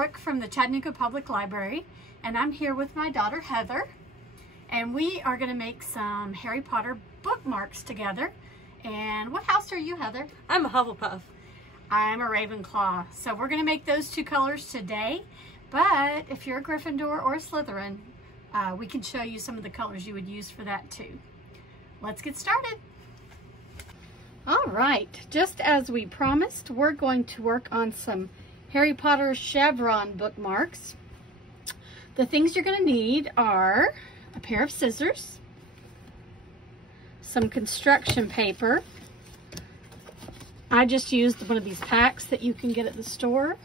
Brooke from the Chattanooga Public Library, and I'm here with my daughter Heather, and we are going to make some Harry Potter bookmarks together. And what house are you, Heather? I'm a Hufflepuff. I'm a Ravenclaw. So we're going to make those two colors today, but if you're a Gryffindor or a Slytherin, we can show you some of the colors you would use for that too. Let's get started. All right, just as we promised, we're going to work on some Harry Potter chevron bookmarks. The things you're going to need are a pair of scissors, some construction paper. I just used one of these packs that you can get at the store.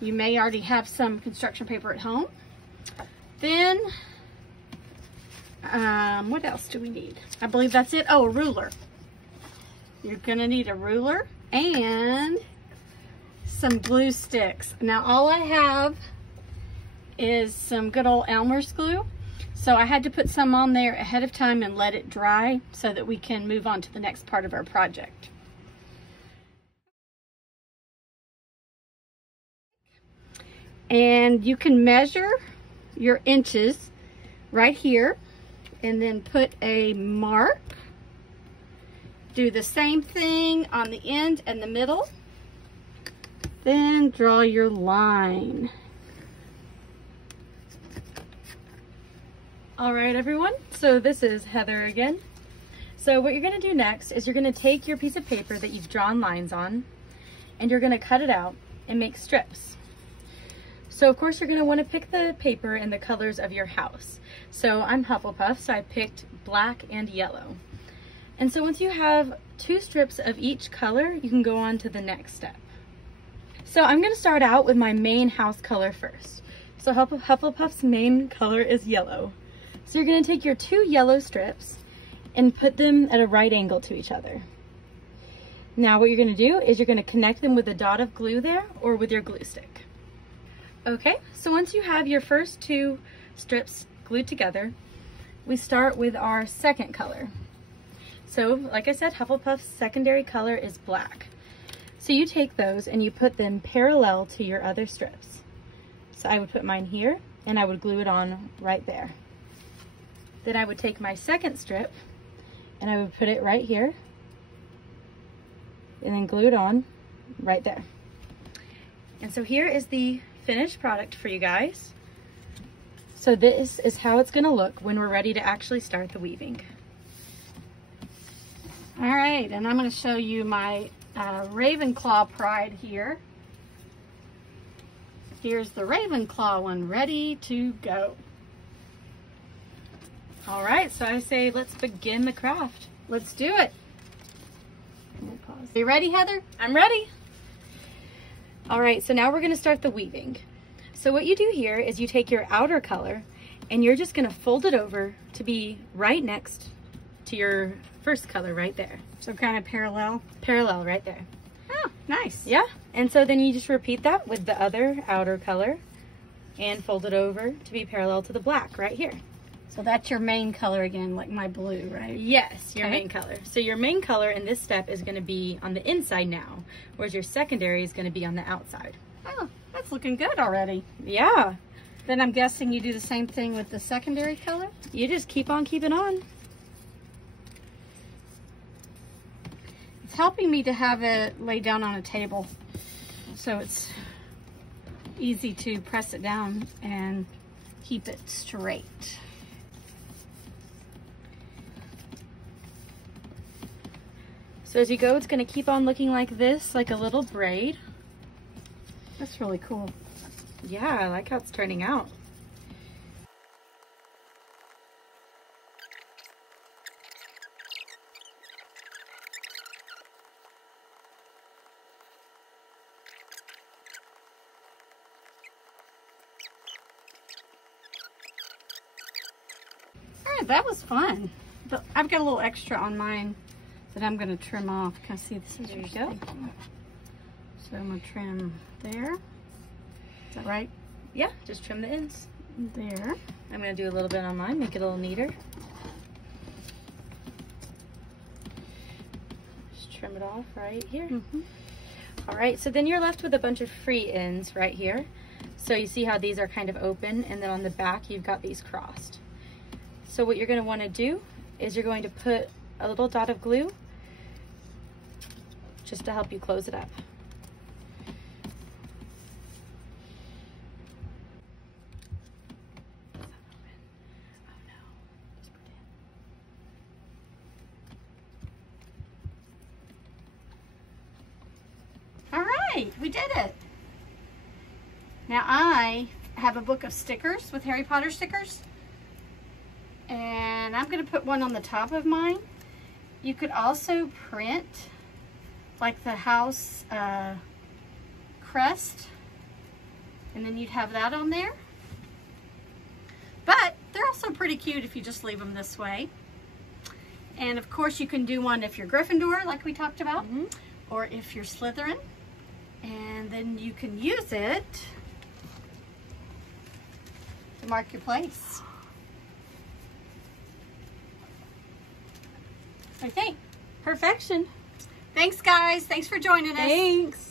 You may already have some construction paper at home. Then, what else do we need? I believe that's it. Oh, a ruler. You're gonna need a ruler and some glue sticks. Now all I have is some good old Elmer's glue. So I had to put some on there ahead of time and let it dry so that we can move on to the next part of our project. And you can measure your inches right here and then put a mark. Do the same thing on the end and the middle. Then draw your line. All right, everyone. So this is Heather again. So what you're going to do next is you're going to take your piece of paper that you've drawn lines on and you're going to cut it out and make strips. So of course you're going to want to pick the paper in the colors of your house. So I'm Hufflepuff, so I picked black and yellow. And so once you have 2 strips of each color, you can go on to the next step. So I'm going to start out with my main house color first. So Hufflepuff's main color is yellow. So you're going to take your 2 yellow strips and put them at a right angle to each other. Now what you're going to do is you're going to connect them with a dot of glue there or with your glue stick. Okay, so once you have your first 2 strips glued together, we start with our second color. So, like I said, Hufflepuff's secondary color is black. So you take those and you put them parallel to your other strips. So I would put mine here and I would glue it on right there. Then I would take my second strip and I would put it right here and then glue it on right there. And so here is the finished product for you guys. So this is how it's going to look when we're ready to actually start the weaving. All right, and I'm going to show you my Ravenclaw pride here. Here's the Ravenclaw one ready to go. All right, so I say let's begin the craft. Let's do it. Pause. You ready, Heather? I'm ready. All right, so now we're going to start the weaving. So what you do here is you take your outer color and you're just going to fold it over to be right next to your first color right there. So kind of parallel? Parallel right there. Oh, nice. Yeah, and so then you just repeat that with the other outer color and fold it over to be parallel to the black right here. So that's your main color again, like my blue, right? Yes, your main color. So your main color in this step is going to be on the inside now, whereas your secondary is going to be on the outside. Oh, that's looking good already. Yeah. Then I'm guessing you do the same thing with the secondary color? You just keep on keeping on. It's helping me to have it laid down on a table so it's easy to press it down and keep it straight. So as you go, it's going to keep on looking like this, like a little braid. That's really cool. Yeah, I like how it's turning out. All right, that was fun. But I've got a little extra on mine that I'm going to trim off. Can I see the scissors? There you go. So I'm going to trim there. Is that right? Yeah, just trim the ends. There. I'm going to do a little bit on mine, make it a little neater. Just trim it off right here. Mm-hmm. All right, so then you're left with a bunch of free ends right here. So you see how these are kind of open, and then on the back you've got these crossed. So what you're going to want to do is you're going to put a little dot of glue just to help you close it up. All right, we did it. Now I have a book of stickers with Harry Potter stickers, and I'm going to put one on the top of mine. You could also print like the house crest, and then you'd have that on there. But they're also pretty cute if you just leave them this way. And of course you can do one if you're Gryffindor, like we talked about, or if you're Slytherin. And then you can use it to mark your place. What do you think? Perfection. Thanks, guys. Thanks for joining us. Thanks.